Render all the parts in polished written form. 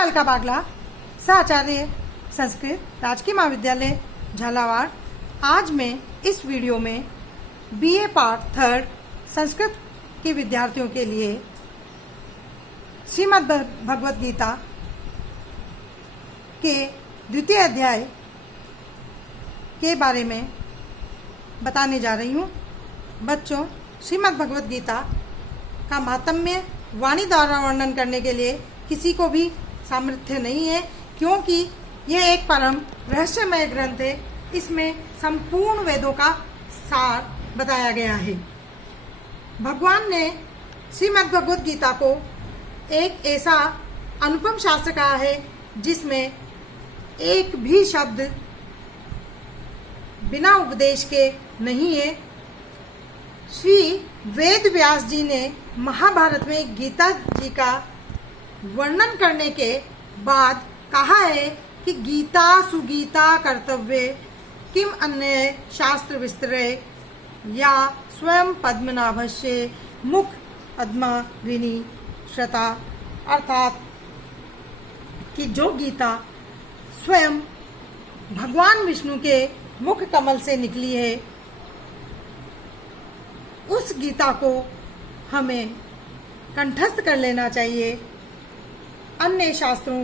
अलका बागला, सहाचार्य संस्कृत राजकीय महाविद्यालय झालावाड़। आज मैं इस वीडियो में बीए पार्ट 3 संस्कृत के विद्यार्थियों के लिए श्रीमद् भगवत गीता के द्वितीय अध्याय के बारे में बताने जा रही हूँ। बच्चों, श्रीमद् भगवत गीता का महात्म्य वाणी द्वारा वर्णन करने के लिए किसी को भी सामर्थ्य नहीं है, क्योंकि यह एक परम रहस्यमय ग्रंथ है। इसमें संपूर्ण वेदों का सार बताया गया है। भगवान ने श्रीमद् भगवत गीता को एक ऐसा अनुपम शास्त्र कहा है जिसमें एक भी शब्द बिना उपदेश के नहीं है। श्री वेद व्यास जी ने महाभारत में गीता जी का वर्णन करने के बाद कहा है कि गीता सुगीता कर्तव्य किम अन्य शास्त्र विस्तरे या स्वयं पद्मनाभस्य मुख अद्मा विनी श्रता, अर्थात कि जो गीता स्वयं भगवान विष्णु के मुख कमल से निकली है, उस गीता को हमें कंठस्थ कर लेना चाहिए। अन्य शास्त्रों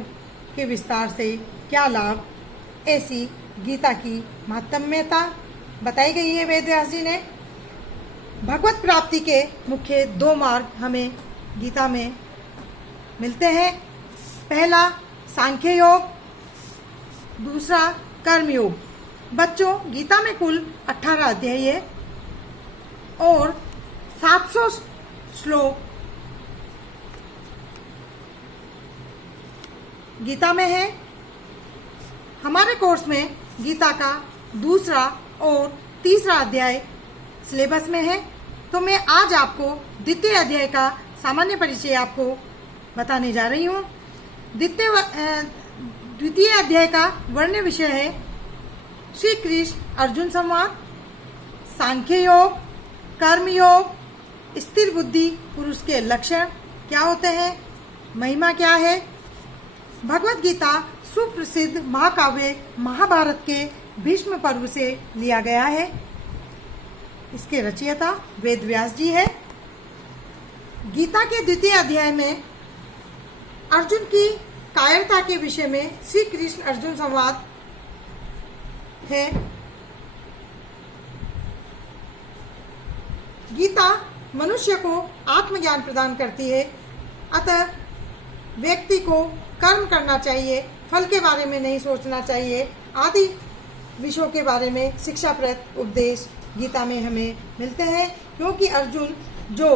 के विस्तार से क्या लाभ, ऐसी गीता की महात्म्यता बताई गई है वेद व्यास जी ने। भगवत प्राप्ति के मुख्य 2 मार्ग हमें गीता में मिलते हैं। पहला सांख्य योग, दूसरा कर्म योग। बच्चों, गीता में कुल 18 अध्याय है और 700 श्लोक गीता में है। हमारे कोर्स में गीता का दूसरा और तीसरा अध्याय सिलेबस में है, तो मैं आज आपको द्वितीय अध्याय का सामान्य परिचय आपको बताने जा रही हूँ। द्वितीय अध्याय का वर्ण विषय है श्री कृष्ण अर्जुन संवाद, सांख्य योग, कर्म योग, स्थिर बुद्धि पुरुष के लक्षण क्या होते हैं, महिमा क्या है। भगवत गीता सुप्रसिद्ध महाकाव्य महाभारत के भीष्म पर्व से लिया गया है। इसके रचयिता वेद व्यास जी है। गीता के द्वितीय अध्याय में अर्जुन की कायरता के विषय में श्री कृष्ण अर्जुन संवाद है। गीता मनुष्य को आत्मज्ञान प्रदान करती है, अतः व्यक्ति को कर्म करना चाहिए, फल के बारे में नहीं सोचना चाहिए आदि विषयों के बारे में शिक्षाप्रद उपदेश गीता में हमें मिलते हैं। क्योंकि अर्जुन जो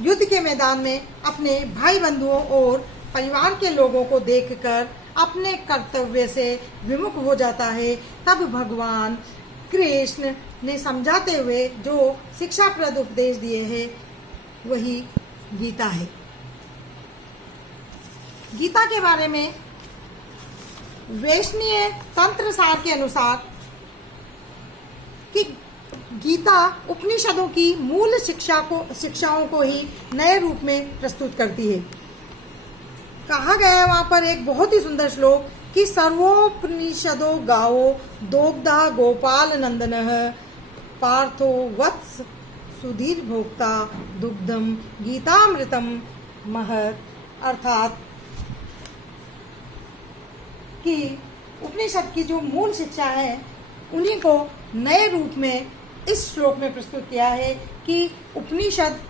युद्ध के मैदान में अपने भाई बंधुओं और परिवार के लोगों को देखकर अपने कर्तव्य से विमुख हो जाता है, तब भगवान कृष्ण ने समझाते हुए जो शिक्षाप्रद उपदेश दिए हैं वही गीता है। गीता के बारे में वैष्णीय तंत्र सार के अनुसार कि गीता उपनिषदों की मूल शिक्षाओं को ही नए रूप में प्रस्तुत करती है। कहा गया है वहां पर एक बहुत ही सुंदर श्लोक कि सर्वोपनिषदो गावो दोग्धा गोपाल नंदनः पार्थो वत्स सुधीर भोक्ता दुग्धम गीतामृतम महत्, अर्थात कि उपनिषद की जो मूल शिक्षा है उन्हीं को नए रूप में इस श्लोक में प्रस्तुत किया है कि उपनिषद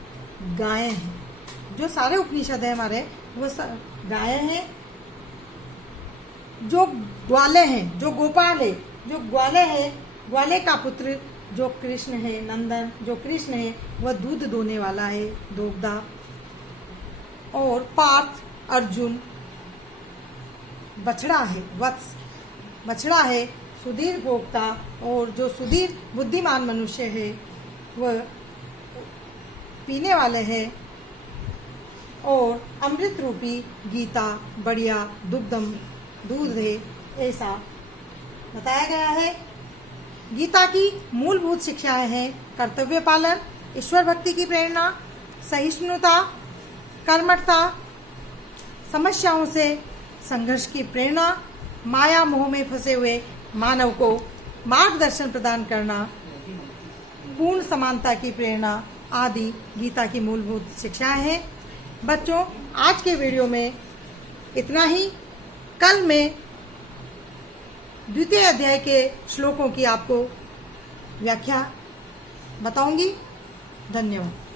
गाय हैं। जो सारे उपनिषद है हमारे वो गाय हैं, जो ग्वाले हैं, जो गोपाल है, जो ग्वाले है, ग्वाले का पुत्र जो कृष्ण है, नंदन जो कृष्ण है वह दूध दोने वाला है, दोग्धा। और पार्थ अर्जुन बछड़ा है, वत्स बछड़ा है, सुधीर भोक्ता और जो सुधीर बुद्धिमान मनुष्य है वह पीने वाले हैं, और अमृत रूपी गीता बढ़िया दुग्धम दूध है, ऐसा बताया गया है। गीता की मूलभूत शिक्षाएं हैं कर्तव्य पालन, ईश्वर भक्ति की प्रेरणा, सहिष्णुता, कर्मठता, समस्याओं से संघर्ष की प्रेरणा, माया मोह में फंसे हुए मानव को मार्गदर्शन प्रदान करना, पूर्ण समानता की प्रेरणा आदि गीता की मूलभूत शिक्षाएं हैं। बच्चों, आज के वीडियो में इतना ही। कल मैं द्वितीय अध्याय के श्लोकों की आपको व्याख्या बताऊंगी। धन्यवाद।